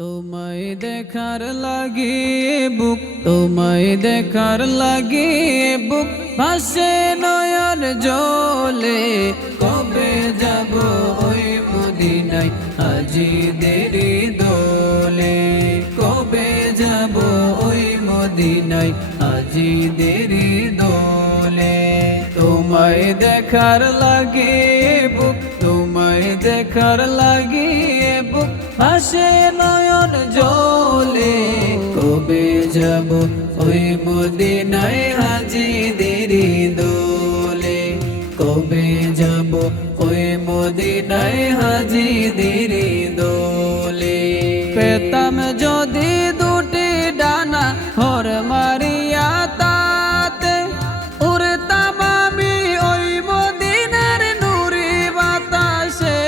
তোমায় দেখার লাগিয়ে বুক, তোমায় দেখার লাগিয়ে বুক ভাসে নয়ন জলে। কবে যাব ওই মদিনায় আজি দেরি দোলে। কবে যাব ওই মদিনায় আজি দেরি দোলে। তোমায় দেখার লাগিয়ে বুক, তোমায় দেখার লাগিয়ে বুক ভাসে নয়ন জলে। কবে যাব ওই মদিনায় হাজি দেরি দোলে। কবে যাব ওই মদিনায় হাজি দেরি দোলে। পেতাম যদি দুটি ডানা হর মারিয়া তাতে, উড়তাম আমি ওই মদিনার নুরি বাতাসে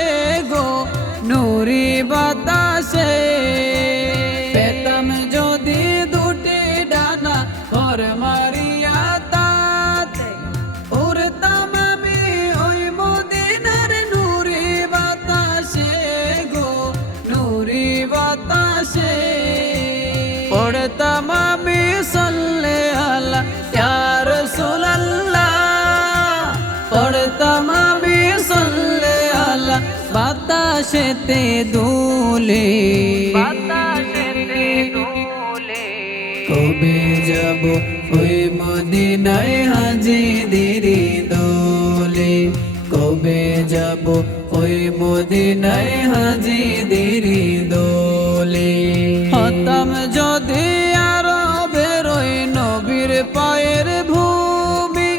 গো, নুরি বাতাসে। পেতাম যদি দুটি ডানা হর মারিয়া তাতে, উড়তাম আমি ওই মদিনার নুরি বাতাসে গো, নুরি বাতাসে। পড়তাম আমি সাল্লে আলা ইয়া রাসূলুল্লাহ, পড়তাম আমি সাল্লে আলা বাতাসেতে দুলে, বাতাসেতে দুলে। কবে যাব ওই মদিনায় হাজি দেরি দোলে। কবে যাব ওই মদিনায় হাজি দেরি দোলে। হতাম যদি আরবের ওই নবীর পায়ের ভূমি,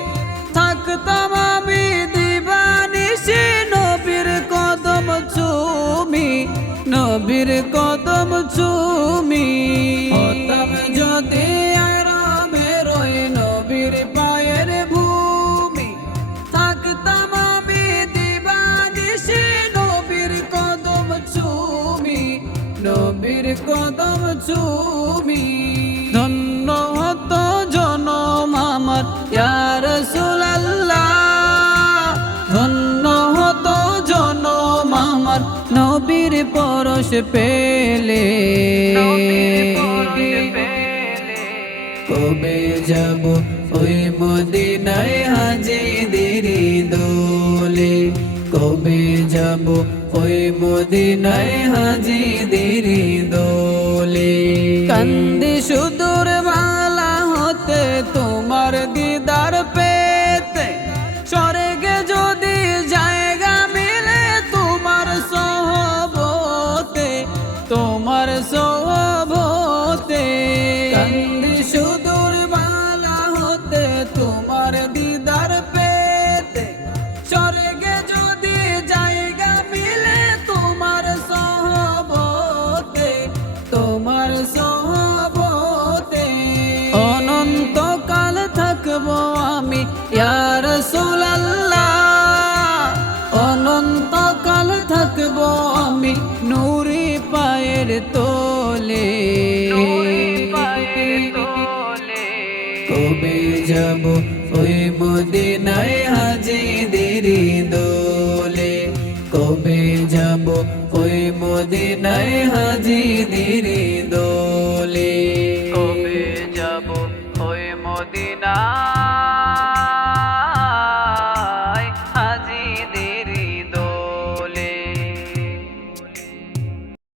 থাকতাম আমি দিবানিশি নবীর কদম চুমি, নবীর কদম চুমি। হতাম যদি আরবের ওই নবীর পায়ের ভূমি, থাকতাম আমি দিবানিশি নবীর কদম চুমি, নবীর কদম চুমি। ধন্য হতো জনম আমার ইয়া রাসূলুল্লাহ, ধন্য হতো জনম আমার নবীর পরশ পেলে। কবে যাব ওই মদিনায় হাজি দেরি দোলে। কবে যাব ওই মদিনায় হাজি দেরি দোলে। কান্দি সুদূর বাংলা হতে তোমার দিদার পেতে, স্বর্গে যদি জায়গা মিলে তোমার সহবতে, তোমার সহবতে। কান্দি সুদূর বাংলা হতে তোমার দিদার পেতে, স্বর্গে যদি জায়গা মিলে তোমার সহবতে, তোমার সহবতে। অনন্তকাল থাকবো আমি ইয়া রাসূলুল্লাহ, অনন্তকাল থাকবো আমি নুরি পায়ের তোলে। কবে যাব ওই মদিনায় হাজি দেরি দোলে। কবে যাব ওই মদিনায় হাজি দেরি দোলে।